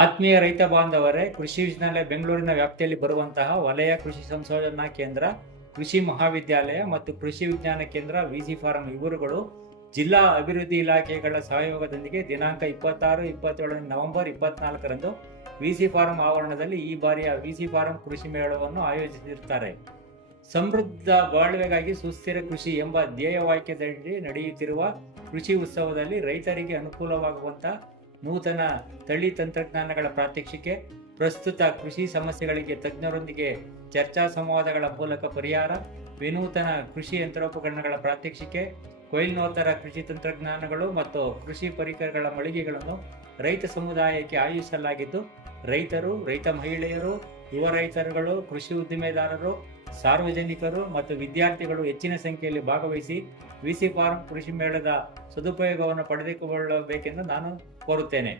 ಆತ್ಮೀಯ ರೈತ ಬಾಂಧವರೇ, ಕೃಷಿ ವಿಶ್ವವಿದ್ಯಾಲಯ ಬೆಂಗಳೂರಿನ ವ್ಯಾಪ್ತಿಯಲ್ಲಿ ಬರುವಂತಹ ವಲಯ ಕೃಷಿ ಸಂಶೋಧನಾ ಕೇಂದ್ರ, ಕೃಷಿ ಮಹಾವಿದ್ಯಾಲಯ ಮತ್ತು ಕೃಷಿ ವಿಜ್ಞಾನ ಕೇಂದ್ರ ವಿಸಿ ಫಾರಂ ಇವರುಗಳು ಜಿಲ್ಲಾ ಅಭಿವೃದ್ಧಿ ಇಲಾಖೆಗಳ ಸಹಯೋಗದೊಂದಿಗೆ ದಿನಾಂಕ 26-27 ನವೆಂಬರ್ 24ರಂದು ವಿಸಿ ಫಾರಂ ಆವರಣದಲ್ಲಿ ಈ ಬಾರಿಯ ವಿಸಿ ಫಾರಂ ಕೃಷಿ ಮೇಳವನ್ನು ಆಯೋಜಿಸಿರುತ್ತಾರೆ. ಸಮೃದ್ಧ ಬಾಳ್ವೆಗಾಗಿ ಸುಸ್ಥಿರ ಕೃಷಿ ಎಂಬ ಧ್ಯೇಯವಾಕ್ಯದಡಿ ನಡೆಯುತ್ತಿರುವ ಕೃಷಿ ಉತ್ಸವದಲ್ಲಿ ರೈತರಿಗೆ ಅನುಕೂಲವಾಗುವಂತಹ ನೂತನ ತಳಿ ತಂತ್ರಜ್ಞಾನಗಳ ಪ್ರಾತ್ಯಕ್ಷಿಕೆ, ಪ್ರಸ್ತುತ ಕೃಷಿ ಸಮಸ್ಯೆಗಳಿಗೆ ತಜ್ಞರೊಂದಿಗೆ ಚರ್ಚಾ ಸಂವಾದಗಳ ಮೂಲಕ ಪರಿಹಾರ, ವಿನೂತನ ಕೃಷಿ ಯಂತ್ರೋಪಕರಣಗಳ ಪ್ರಾತ್ಯಕ್ಷಿಕೆ, ಕೊಯ್ಲೋತ್ತರ ಕೃಷಿ ತಂತ್ರಜ್ಞಾನಗಳು ಮತ್ತು ಕೃಷಿ ಪರಿಕರಗಳ ಮಳಿಗೆಗಳನ್ನು ರೈತ ಸಮುದಾಯಕ್ಕೆ ಆಯೋಜಿಸಲಾಗಿದ್ದು, ರೈತರು, ರೈತ ಮಹಿಳೆಯರು, ಯುವ ರೈತರುಗಳು, ಕೃಷಿ ಉದ್ದಿಮೆದಾರರು, ಸಾರ್ವಜನಿಕರು ಮತ್ತು ವಿದ್ಯಾರ್ಥಿಗಳು ಹೆಚ್ಚಿನ ಸಂಖ್ಯೆಯಲ್ಲಿ ಭಾಗವಹಿಸಿ ವಿಸಿ ಫಾರಂ ಕೃಷಿ ಮೇಳದ ಸದುಪಯೋಗವನ್ನು ಪಡೆದುಕೊಳ್ಳಬೇಕೆಂದು ನಾನು ಕೋರುತ್ತೇನೆ.